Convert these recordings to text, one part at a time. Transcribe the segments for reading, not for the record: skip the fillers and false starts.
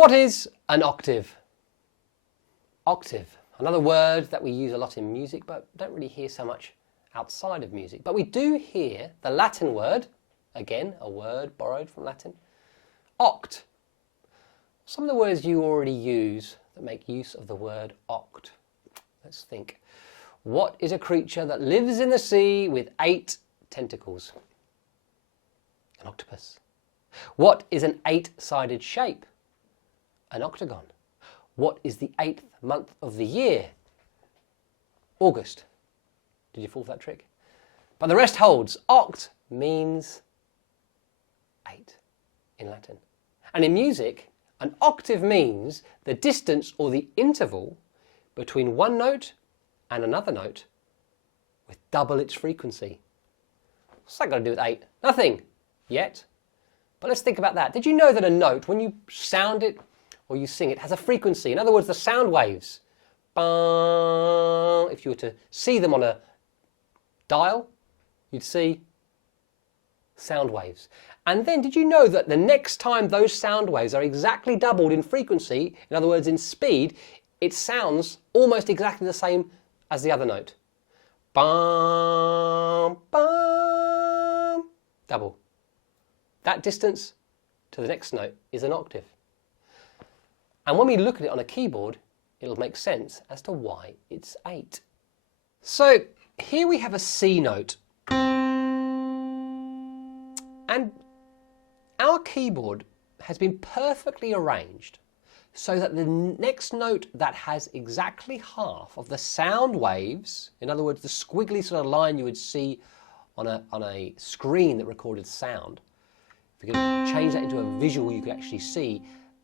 What is an octave? Octave, another word that we use a lot in music, but don't really hear so much outside of music. But we do hear the Latin word, again, a word borrowed from Latin, oct. Some of the words you already use that make use of the word oct. Let's think. What is a creature that lives in the sea with 8 tentacles? An octopus. What is an 8-sided shape? An octagon. What is the 8th month of the year? August. Did you fall for that trick? But the rest holds. Oct means 8 in Latin. And in music, an octave means the distance or the interval between one note and another note with double its frequency. What's that got to do with 8? Nothing yet. But let's think about that. Did you know that a note, when you sound it or you sing it, has a frequency? In other words, the sound waves. If you were to see them on a dial, you'd see sound waves. And then did you know that the next time those sound waves are exactly doubled in frequency, in other words in speed, it sounds almost exactly the same as the other note? Bum, bum, double. That distance to the next note is an octave. And when we look at it on a keyboard, it'll make sense as to why it's 8. So here we have a C note. And our keyboard has been perfectly arranged so that the next note that has exactly half of the sound waves, in other words, the squiggly sort of line you would see on a screen that recorded sound, if you could change that into a visual you could actually see,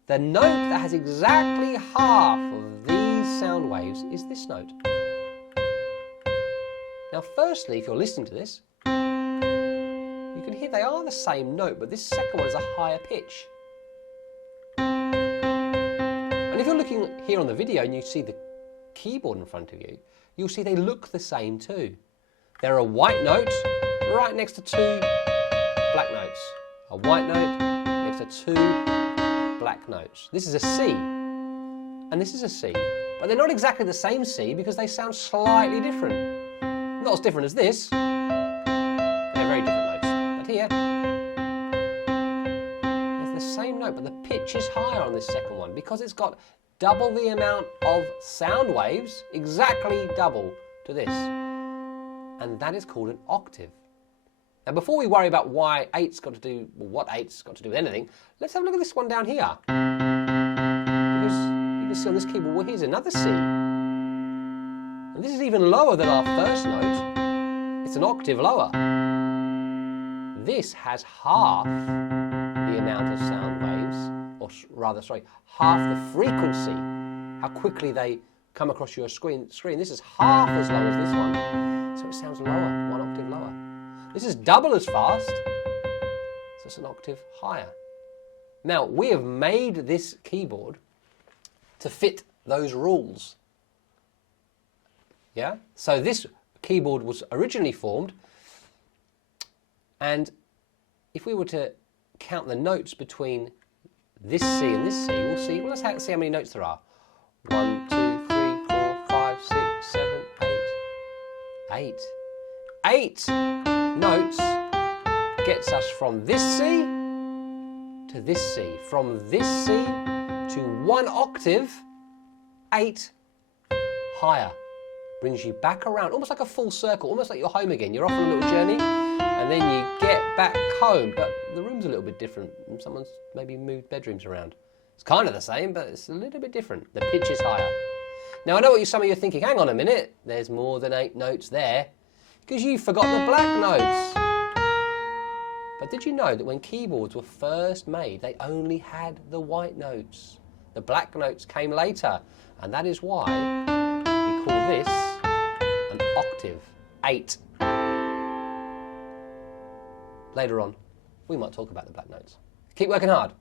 the note that has exactly half of these sound waves is this note. Now firstly, if you're listening to this, you can hear they are the same note, but this second one is a higher pitch. And if you're looking here on the video and you see the keyboard in front of you, you'll see they look the same too. They're a white note right next to 2 black notes. A white note next to 2 black notes. This is a C, and this is a C. But they're not exactly the same C because they sound slightly different. Not as different as this. They're very different notes. But here, it's the same note, but the pitch is higher on this second one because it's got double the amount of sound waves, exactly double to this. And that is called an octave. Now before we worry about why 8's got to do, well, what 8's got to do with anything, let's have a look at this one down here. Because you can see on this keyboard, well, here's another C. And this is even lower than our first note. It's an octave lower. This has half the amount of sound waves, or rather, sorry, half the frequency, how quickly they come across your screen. This is half as low as this one. So it sounds lower, 1 octave lower. This is double as fast, so it's an octave higher. Now, we have made this keyboard to fit those rules. Yeah? So this keyboard was originally formed, and if we were to count the notes between this C and this C, we'll see, well, let's see how many notes there are. 1, 2, 3, 4, 5, 6, 7, 8. 8 notes gets us from this C to this C. From this C to 1 octave, 8 higher. Brings you back around, almost like a full circle, almost like you're home again. You're off on a little journey, and then you get back home. But the room's a little bit different. Someone's maybe moved bedrooms around. It's kind of the same, but it's a little bit different. The pitch is higher. Now, I know what some of you are thinking. Hang on a minute. There's more than 8 notes there, because you forgot the black notes. But did you know that when keyboards were first made, they only had the white notes? The black notes came later, and that is why we call this an octave. 8. Later on, we might talk about the black notes. Keep working hard.